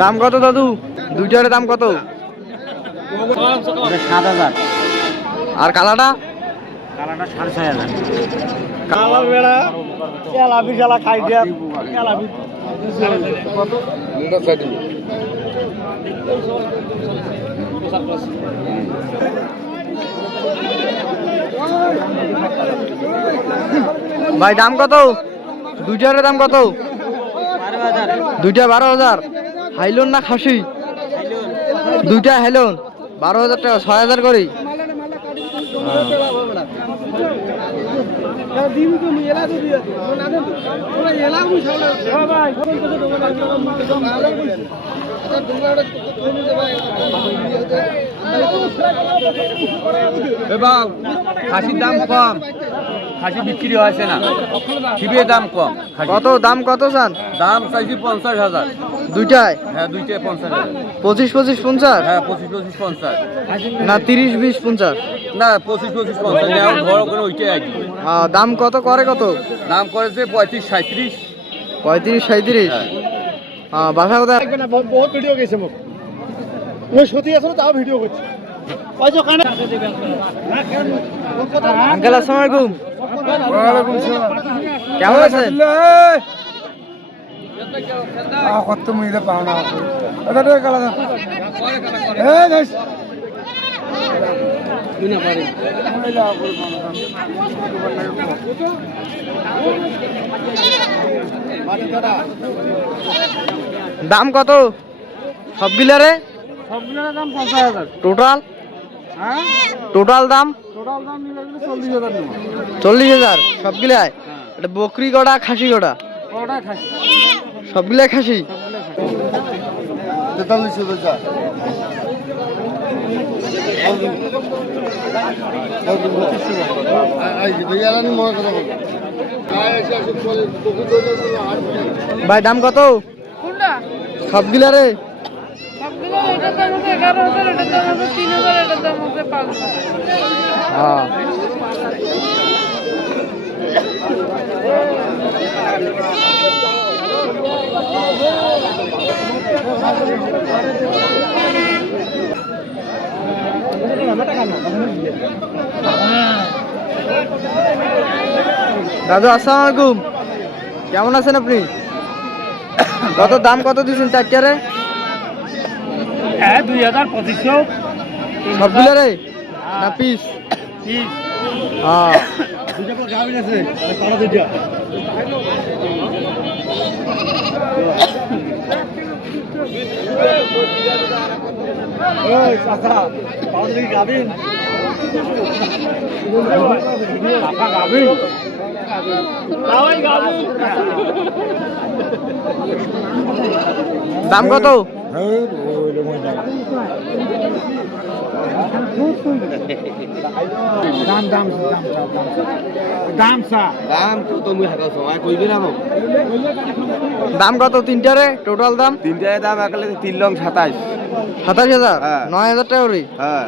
দাম কত দাদু? দুইটার দাম কত? 7,000। আর কালাটা? কালাটা 6,500। কালার বেড়া এলাবি জ্বালা খাই দিয়া এলাবি কত ভাই দাম কত? দুইটার দাম কত? 12,000। দুইটা 12,000। হাইলন না খাসি? দুইটা হাইলন 12,000 টাকা, 6,000 করি। খাসির দাম কম, খাসি বিক্রি হয়েছে না, শিবের দাম কম। কত দাম কত চান? দাম চাইছি 50,000। দুইটায়? হ্যাঁ, দুইটায় 50,000। 25 25 50? হ্যাঁ, 25 50। না 30 20 50? না, 25 50 নেওয়া ধরো কোনো ওইটাই আর কি। দাম কত করে কত? দাম করেছে 35 37। 35 37। বাসা কোথায়? বহুত ভিডিও গেছে মোক ওই সত্যি আছে তাও ভিডিও করছে ওই যে কানে আঙ্কেল আসসালামু আলাইকুম। ওয়ালাইকুম সালাম কেমন আছেন? কত মিলে পাও না এটা রে কালা এই গাইস বিনা পারে দাম কত সবগুলারে? সবগুলোর দাম 50,000। টোটাল? হ্যাঁ, টোটাল দাম টোটাল দাম মিলে 40,000 নেব। 40,000 সবগুলাই? এটা বকরি গোড়া খাসি গোড়া? ওটা খাসি সবগুলাই খাসি? 43,000 যা ভাই দাম কত কোনটা? সবগুলারে? সবগুলো এটার দাম হচ্ছে 11,000, এটার দাম হচ্ছে 3,000, এটার দাম হচ্ছে 5,000। দাদু আসসালামু আলাইকুম, কেমন আছেন আপনি? কত দাম কত দিচ্ছেন চারটারে? 2,000 সবগুলারে না পিস? দাম কত? দাম কত তিনটারে? টোটাল দাম? তিনটায় দাম একালে 3 লং 27। 27,000? হ্যাঁ। 9,000 টাকা করে? হ্যাঁ,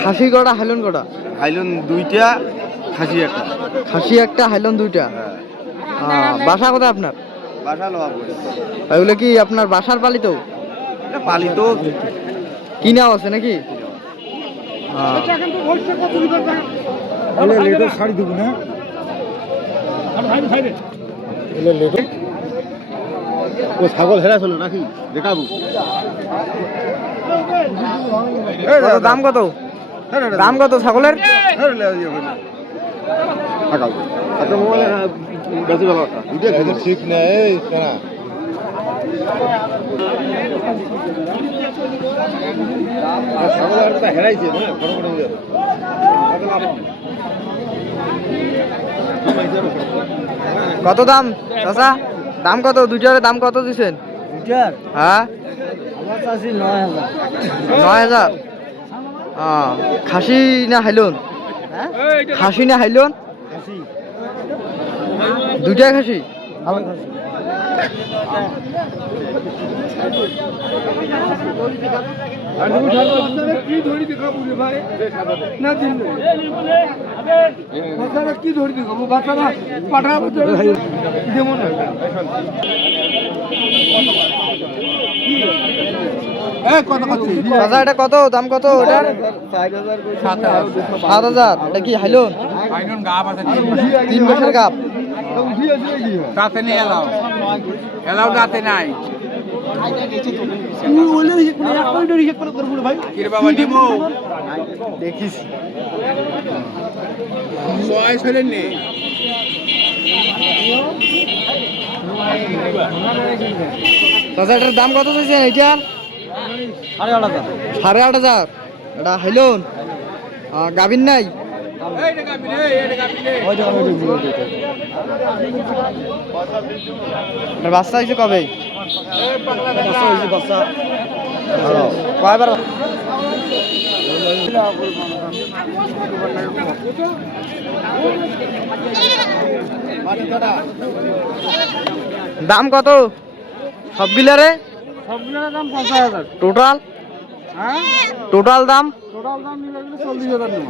খাসি কটা হাইলন কটা? হাইলন 2টা, খাসি একটা। খাসি একটা হাইলন 2টা। হ্যাঁ, বাসা কোথায় আপনার? বাসা লোয়া পড়ে ওইগুলো কি আপনার বাসার পালিত? পালিত। কিনা আছে নাকি? শাড়ি দেবো না ও ছাগল হেরা ছিল নাকি দেখাবো দাম কত? দাম কত ছাগলের? ঠিক নেই হেরাইছে কত দাম চাচা? দাম কত? দুইটার দাম কত দিচ্ছেন? হ্যাঁ, 9,000। খাসি না হাইলন? খাসি না হাইলন? দুইটাই খাসি? কি ধরি দেখাবো রে ভাই না দিন বাচ্চারা কি ধরি দেখাবো বাচ্চারা পাঠাবো যেমন চাচা এটা কত দাম কত ওটার? 7,000। এটা কি হাইলন? 3 মাসের গাব। দাঁতে নেই এলাও দাঁতে নাই বাবা নিমু দেখিস চাচা এটার দাম কত চাইছেন এইটার? 8,500। এটা হাইলন গাবিন নাই? বাচ্চা হয়েছে কবে? কয়বার? দাম কত সবগুলারে? সবগুলোর দাম 50,000। টোটাল হ্যাঁ, টোটাল দাম টোটাল দাম নিলে 40,000 নেব।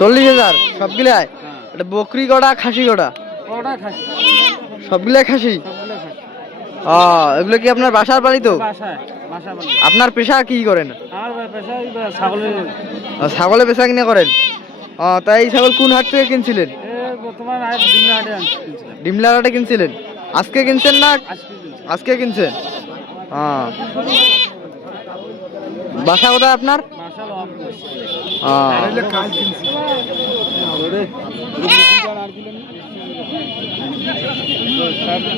40,000 সবগুলাই? এটা বকরি গড়া খাসি গড়া? ওটা খাসি, সবগুলাই খাসি। সবগুলো খাসি। এগুলো কি আপনার বাসার বাড়ি তো? বাসায়, বাসা বাড়ি। আপনার পেশা কি করেন? আর পেশায় ছাগলের। ছাগলের পেশা কিনে করেন? তাই এই ছাগল কোন হাট থেকে কিনছিলেন? বর্তমান আজ ডিমলা হাটে আনছিলাম। ডিমলার হাটে কিনছিলেন? আজকে কিনছেন না? আজকে কিনছি। আজকে কিনছেন? বাসা কোথায় আপনার? বাসা লব। কাজ কিনছি।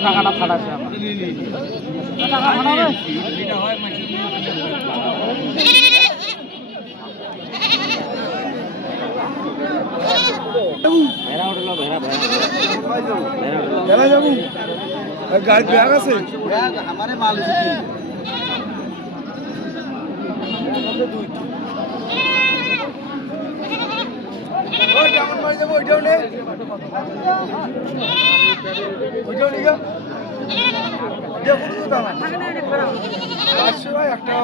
টাকাটা ফাটাছে আমার। টাকা ফাটাবে? ভেড়া যাবো গাড়ি ব্যাগ আছে আমারে মাল আছে কি? ওই কেমন মারি যাবো ওইটাও নে ওইটাও নিগা দেখুন তো দাম 500 ভাই 1 টাকা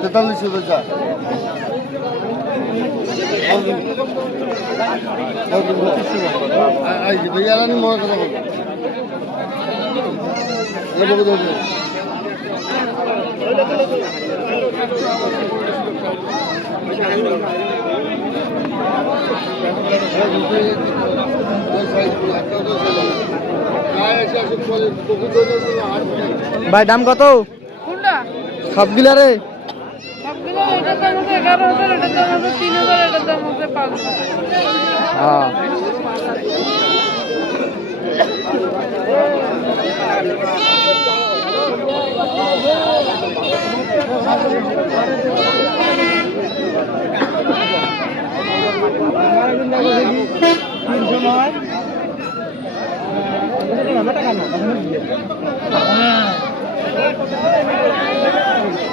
তেতাল্লিশ বেচা भैया नहीं मोड़ करो ভাই দাম কত কোনটা? সবগুলারে? সবগুলো এটার দাম হচ্ছে 11,000, এটার দাম হচ্ছে 3,000, এটার দাম হচ্ছে 5,000।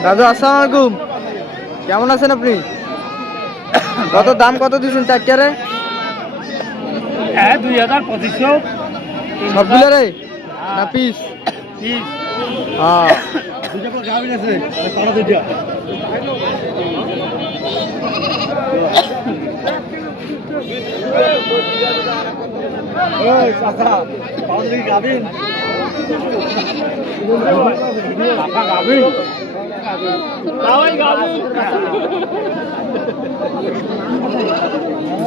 দাদু আসসালামু আলাইকুম, কেমন আছেন আপনি? কত দাম কত দিচ্ছেন চারটারে? 2,2500 সবগুলারে না পিস? হ্যাঁ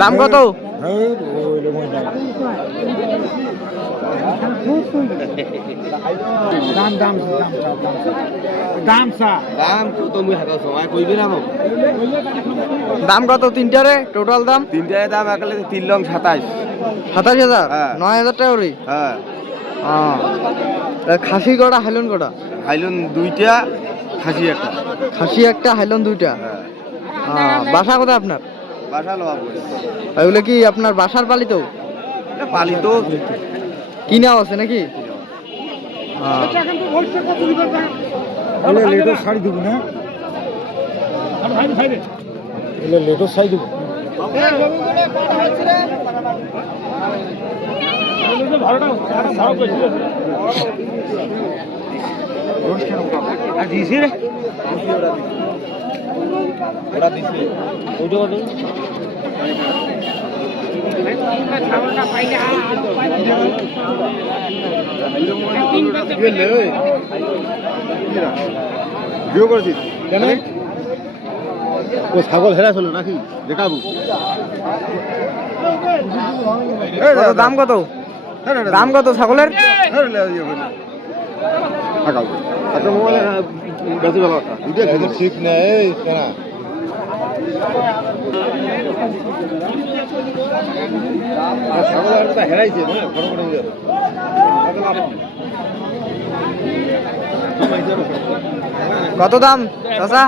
দাম কত? দাম কত তিনটারে? টোটাল দাম? তিনটায় দাম একালে 3 লং 27। 27,000? হ্যাঁ। 9,000 টাকা করে? হ্যাঁ খাসি কটা হাইলন কটা? হাইলন 2টা খাসি একটা। খাসি একটা হাইলন 2টা। হ্যাঁ বাসা কোথায় আপনার? বাসা লওয়া পড়ে এগুলো কি আপনার বাসার পালিত? এটা পালিত কিনা আছে নাকি? লেটো শাড়ি দেবো না, লেটো শাড়ি দেবো। ওটা দিছে ওইটা কত বিয়ে করেছিস কেন ও ছাগল হেরা ছিল নাকি দেখাবো দাম কত দাম কত ছাগলের ঠিক নেই কেন ছাগল হেরাইছে না কত দাম চাচা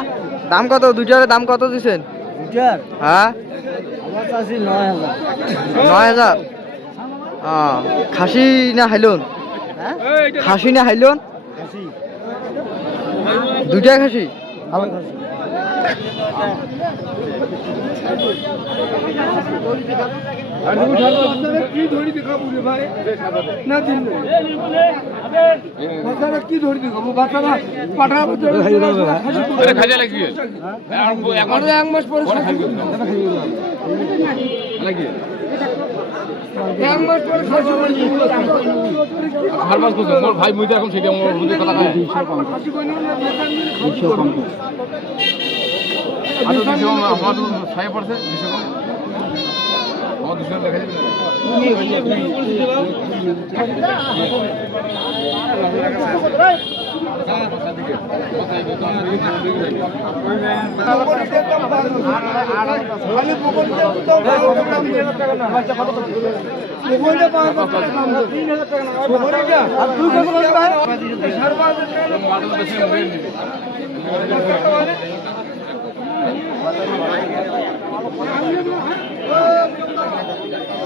দাম কত দুইটার দাম কত দিছেন হ্যাঁ 9,000 খাসি না হাইলন খাসি না হাইলন দুইটাই খাসি কি ধরি দেখাবো রে ভাই না দিন বাচ্চারা কি ধরি দেখাবো বাচ্চারা পাঠাবো খাজা লাগিয়ে এখন এক মাস পরে লাগিয়ে আমার মাস করছে মোর ভাই মুই এখন সেটা মোর বুঝে কথা কয় আর তো দিছো আমার ছায়া পড়ছে দিছো আমার দুশো দেখা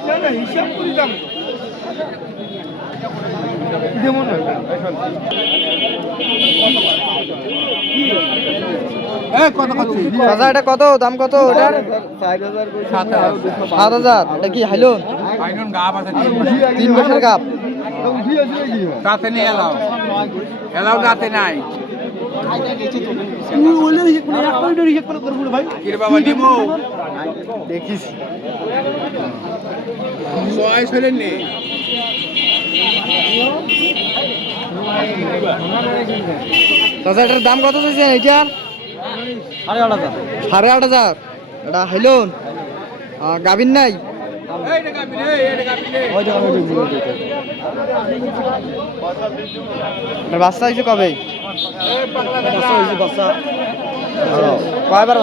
যাবে হিসাব করি দাম চাচা এটা কত দাম কত ওটার 7,000 এটা কি হাইলন আইনন গাব আছে 3 মাসের গাব তাতে নেই এলাও এলাও তাতে নাই কিরে বাবা নিমু দেখিস ছয় ছেলে নেই চাচা এটার দাম কত চাইছেন এটার 8,500 এটা হাইলন গাবিন নাই বাচ্চা হয়েছে কবে কয়বার